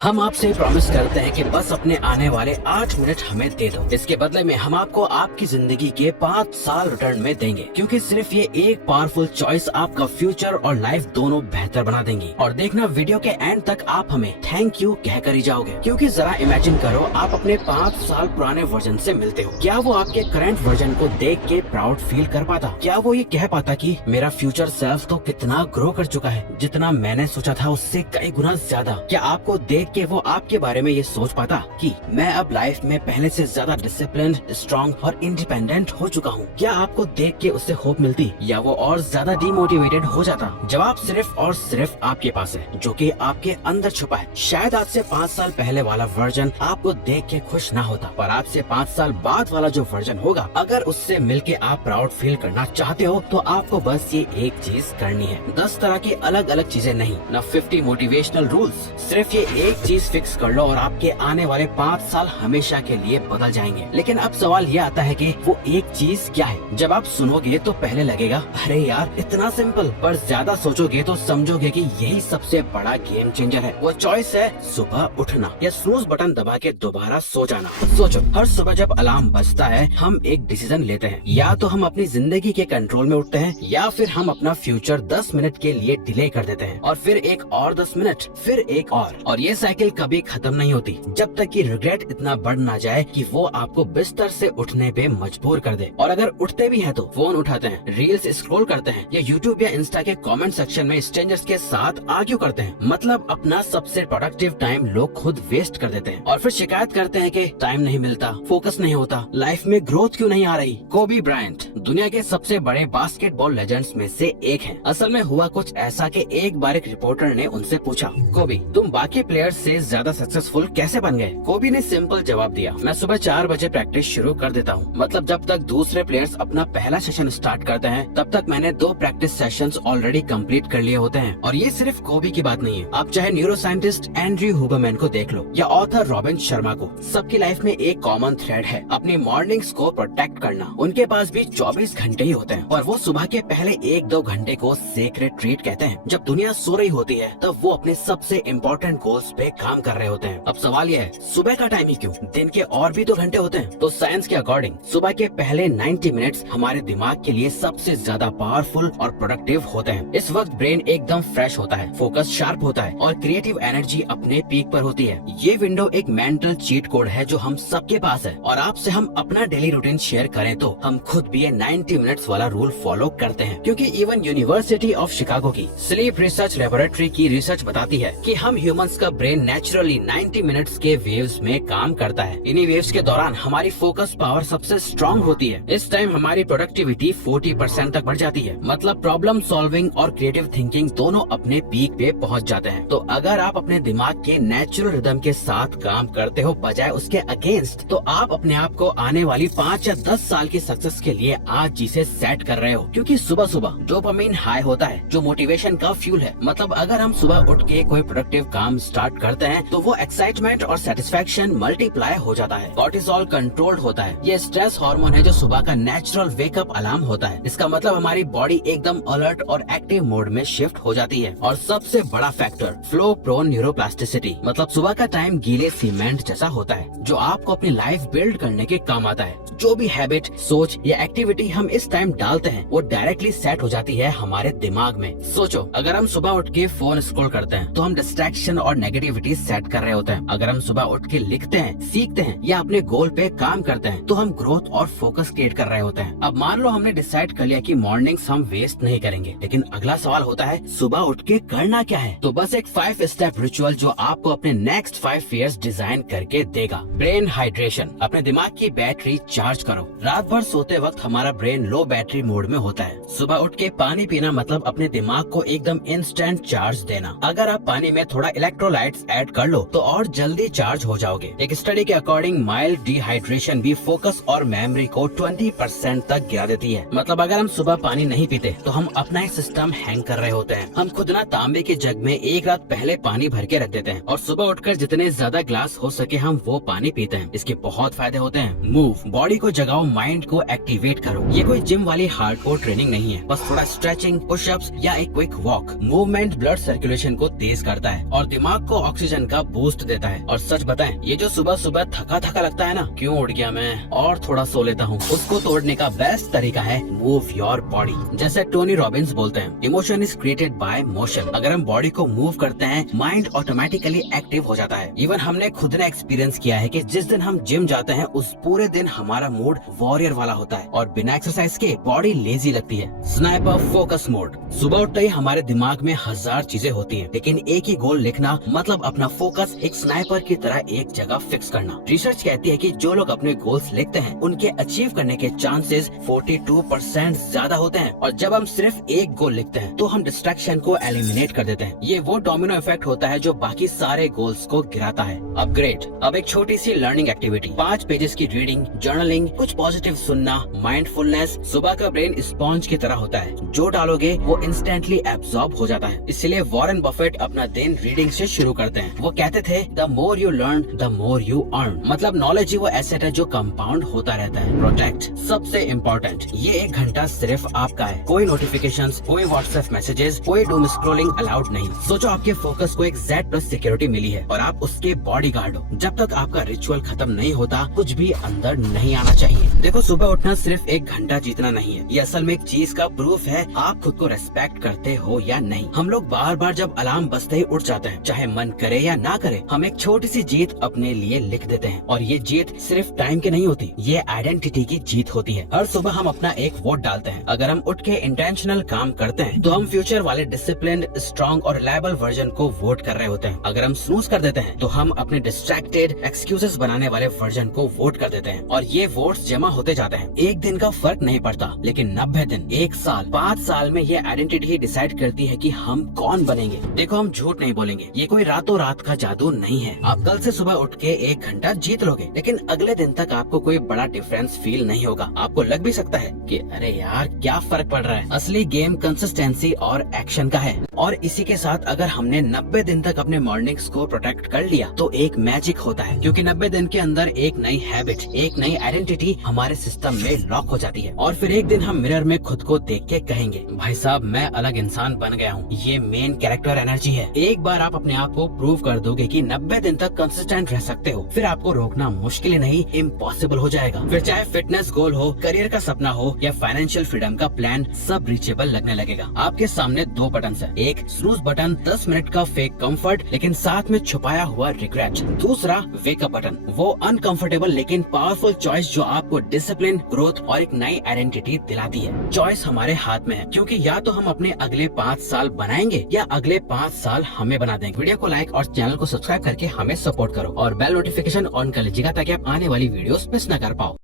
हम आपसे प्रॉमिस करते हैं कि बस अपने आने वाले 8 मिनट हमें दे दो। इसके बदले में हम आपको आपकी जिंदगी के 5 साल रिटर्न में देंगे, क्योंकि सिर्फ ये एक पावरफुल चॉइस आपका फ्यूचर और लाइफ दोनों बेहतर बना देंगी। और देखना, वीडियो के एंड तक आप हमें थैंक यू कहकर ही जाओगे, क्योंकि जरा इमेजिन करो आप अपने 5 साल पुराने वर्जन से मिलते हो। क्या वो आपके करंट वर्जन को देख के प्राउड फील कर पाता? क्या वो ये कह पाता कि मेरा फ्यूचर सेल्फ तो कितना ग्रो कर चुका है, जितना मैंने सोचा था उससे कई गुना ज्यादा? क्या आपको देख कि वो आपके बारे में ये सोच पाता कि मैं अब लाइफ में पहले से ज्यादा डिसिप्लिन्ड, स्ट्रॉन्ग और इंडिपेंडेंट हो चुका हूँ? क्या आपको देख के उससे होप मिलती, या वो और ज्यादा डिमोटिवेटेड हो जाता? जवाब सिर्फ और सिर्फ आपके पास है, जो कि आपके अंदर छुपा है। शायद आज से 5 साल पहले वाला वर्जन आपको देख के खुश ना होता, पर आज से 5 साल बाद वाला जो वर्जन होगा, अगर उससे मिलके आप प्राउड फील करना चाहते हो, तो आपको बस ये एक चीज करनी है। 10 तरह की अलग अलग चीजें नहीं, न 50 मोटिवेशनल रूल्स, सिर्फ ये एक चीज फिक्स कर लो और आपके आने वाले 5 साल हमेशा के लिए बदल जाएंगे। लेकिन अब सवाल ये आता है कि वो एक चीज क्या है? जब आप सुनोगे तो पहले लगेगा अरे यार इतना सिंपल, पर ज्यादा सोचोगे तो समझोगे कि यही सबसे बड़ा गेम चेंजर है। वो चॉइस है सुबह उठना या स्नूज बटन दबा के दोबारा सो जाना। सोचो, हर सुबह जब अलार्म बजता है हम एक डिसीजन लेते हैं, या तो हम अपनी जिंदगी के कंट्रोल में उठते हैं, या फिर हम अपना फ्यूचर 10 मिनट के लिए डिले कर देते हैं, और फिर एक और 10 मिनट, फिर एक और ये साइकिल कभी खत्म नहीं होती, जब तक कि रिग्रेट इतना बढ़ ना जाए कि वो आपको बिस्तर से उठने पे मजबूर कर दे। और अगर उठते भी हैं तो फोन उठाते हैं, रील्स स्क्रॉल करते हैं, या यूट्यूब या इंस्टा के कमेंट सेक्शन में स्ट्रेंजर्स के साथ आर्ग्यू करते हैं। मतलब अपना सबसे प्रोडक्टिव टाइम लोग खुद वेस्ट कर देते हैं, और फिर शिकायत करते हैं कि टाइम नहीं मिलता, फोकस नहीं होता, लाइफ में ग्रोथ क्यों नहीं आ रही। कोबी ब्रायंट दुनिया के सबसे बड़े बास्केटबॉल लेजेंड्स में से एक हैं। असल में हुआ कुछ ऐसा कि एक बार एक रिपोर्टर ने उनसे पूछा, कोबी तुम बाकी प्लेयर्स से ज्यादा सक्सेसफुल कैसे बन गए? कोबी ने सिंपल जवाब दिया, मैं सुबह 4 बजे प्रैक्टिस शुरू कर देता हूँ। मतलब जब तक दूसरे प्लेयर्स अपना पहला सेशन स्टार्ट करते हैं, तब तक मैंने 2 प्रैक्टिस सेशंस ऑलरेडी कंप्लीट कर लिए होते हैं। और ये सिर्फ कोबी की बात नहीं है, आप चाहे न्यूरो साइंटिस्ट एंड्रयू हुबरमैन को देख लो, या ऑथर रॉबिन शर्मा को, सबकी लाइफ में एक कॉमन थ्रेड है, अपनी मॉर्निंग्स को प्रोटेक्ट करना। उनके पास भी 24 घंटे ही होते हैं, और वो सुबह के पहले 1-2 घंटे को सेक्रेट ट्रीट कहते हैं। जब दुनिया सो रही होती है, तब वो अपने सबसे इम्पोर्टेंट गोल्स पे काम कर रहे होते हैं। अब सवाल यह है, सुबह का टाइम ही क्यों? दिन के और भी तो घंटे होते हैं। तो साइंस के अकॉर्डिंग सुबह के पहले 90 मिनट्स हमारे दिमाग के लिए सबसे ज्यादा पावरफुल और प्रोडक्टिव होते हैं। इस वक्त ब्रेन एकदम फ्रेश होता है, फोकस शार्प होता है, और क्रिएटिव एनर्जी अपने पीक पर होती है। ये विंडो एक मेंटल चीट कोड है जो हम सबके पास है, और आपसे हम अपना डेली रूटीन शेयर करें तो हम खुद भी ये 90 मिनट्स वाला रूल फॉलो करते हैं। क्योंकि इवन यूनिवर्सिटी ऑफ शिकागो की स्लीप रिसर्च लेबोरेटरी की रिसर्च बताती है कि हम ह्यूमंस का ब्रेन नेचुरली 90 मिनट्स के वेव्स में काम करता है। इन्हीं वेव्स के दौरान हमारी फोकस पावर सबसे स्ट्रॉन्ग होती है। इस टाइम हमारी प्रोडक्टिविटी 40% तक बढ़ जाती है। मतलब प्रॉब्लम सॉल्विंग और क्रिएटिव थिंकिंग दोनों अपने पीक पे पहुंच जाते हैं। तो अगर आप अपने दिमाग के नेचुरल रिदम के साथ काम करते हो बजाय उसके अगेंस्ट, तो आप अपने आप को आने वाली 5 या 10 साल की सक्सेस के लिए आज जिसे सेट कर रहे हो। क्योंकि सुबह सुबह डोपामिन हाई होता है, जो मोटिवेशन का फ्यूल है। मतलब अगर हम सुबह उठ के कोई प्रोडक्टिव काम स्टार्ट करते हैं, तो वो एक्साइटमेंट और सेटिस्फैक्शन मल्टीप्लाई हो जाता है। कॉर्टिसोल कंट्रोल्ड होता है, ये स्ट्रेस हार्मोन है जो सुबह का नेचुरल वेकअप अलार्म होता है। इसका मतलब हमारी बॉडी एकदम अलर्ट और एक्टिव मोड में शिफ्ट हो जाती है। और सबसे बड़ा फैक्टर, फ्लो प्रोन न्यूरोप्लास्टिसिटी। मतलब सुबह का टाइम गीले सीमेंट जैसा होता है, जो आपको अपनी लाइफ बिल्ड करने के काम आता है। जो भी हैबिट, सोच या एक्टिविटी हम इस टाइम डालते हैं, वो डायरेक्टली सेट हो जाती है हमारे दिमाग में। सोचो, अगर हम सुबह उठ के फोन स्क्रॉल करते हैं, तो हम डिस्ट्रैक्शन और नेगेटिविटी सेट कर रहे होते हैं। अगर हम सुबह उठ के लिखते हैं, सीखते हैं या अपने गोल पे काम करते हैं, तो हम ग्रोथ और फोकस क्रिएट कर रहे होते हैं। अब मान लो हमने डिसाइड कर लिया कि मॉर्निंग्स हम वेस्ट नहीं करेंगे, लेकिन अगला सवाल होता है सुबह उठ के करना क्या है? तो बस एक 5 स्टेप रिचुअल जो आपको अपने नेक्स्ट 5 इयर्स डिजाइन करके देगा। ब्रेन हाइड्रेशन, अपने दिमाग की बैटरी चार्ज करो। रात भर सोते वक्त हमारा ब्रेन लो बैटरी मोड में होता है। सुबह उठ के पानी पीना मतलब अपने दिमाग को एकदम इंस्टेंट चार्ज देना। अगर आप पानी में थोड़ा इलेक्ट्रोलाइट्स ऐड कर लो, तो और जल्दी चार्ज हो जाओगे। एक स्टडी के अकॉर्डिंग माइल्ड डिहाइड्रेशन भी फोकस और मेमोरी को 20% तक गिरा देती है। मतलब अगर हम सुबह पानी नहीं पीते, तो हम अपना ही सिस्टम हैंग कर रहे होते हैं। हम खुद ना तांबे के जग में एक रात पहले पानी भर के रख देते हैं, और सुबह उठकर जितने ज्यादा ग्लास हो सके हम वो पानी पीते हैं। इसके बहुत फायदे होते हैं। मूव, बॉडी को जगाओ, माइंड को एक्टिवेट करो। ये कोई जिम वाली हार्डकोर ट्रेनिंग नहीं है, बस थोड़ा स्ट्रेचिंग, पुशअप्स या एक quick walk. Movement blood circulation को तेज करता है और दिमाग को ऑक्सीजन का बूस्ट देता है। और सच बताएं, ये जो सुबह सुबह थका थका लगता है ना, क्यों उठ गया मैं और थोड़ा सो लेता हूँ, उसको तोड़ने का बेस्ट तरीका है मूव योर बॉडी। जैसे टोनी रॉबिन्स बोलते हैं, emotion is created by motion. अगर हम बॉडी को मूव करते हैं, माइंड ऑटोमेटिकली एक्टिव हो जाता है। इवन हमने खुद ने एक्सपीरियंस किया है कि जिस दिन हम जिम जाते हैं, उस पूरे दिन हमारा मूड वॉरियर वाला होता है और बिना एक्सरसाइज के बॉडी लेजी लगती है। Sniper focus mode. सुबह उठते ही हमारे दिमाग में 1000 चीजें होती हैं, लेकिन एक ही गोल लिखना मतलब अपना फोकस एक स्नाइपर की तरह एक जगह फिक्स करना। रिसर्च कहती है कि जो लोग अपने गोल्स लिखते हैं, उनके अचीव करने के चांसेस 42% ज्यादा होते हैं। और जब हम सिर्फ एक गोल लिखते हैं, तो हम डिस्ट्रैक्शन को एलिमिनेट कर देते हैं। ये वो डोमिनो इफेक्ट होता है जो बाकी सारे गोल्स को गिराता है। अपग्रेड। अब एक छोटी सी लर्निंग एक्टिविटी, 5 पेजेस की रीडिंग, जर्नलिंग, कुछ पॉजिटिव सुनना, माइंडफुलनेस। सुबह का ब्रेन स्पॉन्ज की तरह होता है, जो डालोगे वो इंस्टेंटली एब्सॉर्ब हो जाता है। इसलिए वॉरेन बफेट अपना दिन रीडिंग से शुरू करते हैं। वो कहते थे, the more you learn the more you earn. मतलब नॉलेज ही वो एसेट है जो कंपाउंड होता रहता है। प्रोटेक्ट। सबसे इम्पोर्टेंट, ये 1 घंटा सिर्फ आपका है। कोई नोटिफिकेशंस, कोई व्हाट्सएप मैसेजेस, कोई डूम स्क्रॉलिंग अलाउड नहीं। सोचो आपके फोकस को एक Z+ सिक्योरिटी मिली है और आप उसके बॉडीगार्ड हो। जब तक आपका रिचुअल खत्म नहीं होता, कुछ भी अंदर नहीं आना चाहिए। देखो, सुबह उठना सिर्फ 1 घंटा जीतना नहीं है, ये असल में एक चीज का प्रूफ है आप खुद को रेस्पेक्ट करते हो या नहीं। हम लोग बार बार जब अलार्म बजते ही उठ जाते हैं, चाहे मन करे या ना करे, हम एक छोटी सी जीत अपने लिए लिख देते हैं। और ये जीत सिर्फ टाइम की नहीं होती, ये आइडेंटिटी की जीत होती है। हर सुबह हम अपना एक वोट डालते हैं। अगर हम उठ के इंटेंशनल काम करते हैं, तो हम फ्यूचर वाले डिसिप्लिन्ड, स्ट्रॉन्ग और रिलायबल वर्जन को वोट कर रहे होते हैं। अगर हम स्नूज कर देते हैं, तो हम अपने डिस्ट्रैक्टेड, एक्सक्यूजेस बनाने वाले वर्जन को वोट कर देते हैं। और ये वोट्स जमा होते जाते हैं। एक दिन का फर्क नहीं पड़ता, लेकिन 90 दिन, 1 साल, 5 साल में ये आइडेंटिटी डिसाइड करती है कि हम कौन बनेंगे। देखो, हम झूठ नहीं बोलेंगे, ये कोई रातों रात का जादू नहीं है। आप कल से सुबह उठ के 1 घंटा जीत लोगे, लेकिन अगले दिन तक आपको कोई बड़ा डिफरेंस फील नहीं होगा। आपको लग भी सकता है कि अरे यार, क्या फर्क पड़ रहा है। असली गेम कंसिस्टेंसी और एक्शन का है। और इसी के साथ अगर हमने 90 दिन तक अपने मॉर्निंग्स को प्रोटेक्ट कर लिया, तो एक मैजिक होता है, क्योंकि 90 दिन के अंदर एक नई हैबिट, एक नई आइडेंटिटी हमारे सिस्टम में लॉक हो जाती है। और फिर एक दिन हम मिरर में खुद को देख के कहेंगे, भाई साहब, मैं अलग इंसान बन गया हूँ। ये मेन कैरेक्टर एनर्जी है। एक बार आप अपने आप को प्रूव कर दोगे कि 90 दिन तक कंसिस्टेंट रह सकते हो, फिर आपको रोकना मुश्किल ही नहीं, इम्पॉसिबल हो जाएगा। फिर चाहे फिटनेस गोल हो, करियर का सपना हो या फाइनेंशियल फ्रीडम का प्लान, सब रीचेबल लगने लगेगा। आपके सामने 2 बटन है, एक स्नूज बटन, 10 मिनट का फेक कंफर्ट लेकिन साथ में छुपाया हुआ रिग्रेट। दूसरा वेकअप बटन, वो अनकंफर्टेबल लेकिन पावरफुल चॉइस जो आपको डिसिप्लिन, ग्रोथ और एक नई आइडेंटिटी दिलाती है। चॉइस हमारे हाथ में है, क्योंकि या तो हम अपने अगले 5 साल बनाएंगे या अगले 5 साल हमें बना देंगे। वीडियो को लाइक और चैनल को सब्सक्राइब करके हमें सपोर्ट करो और बेल नोटिफिकेशन ऑन कर लीजिएगा, ताकि आप आने वाली वीडियोस मिस न कर पाओ।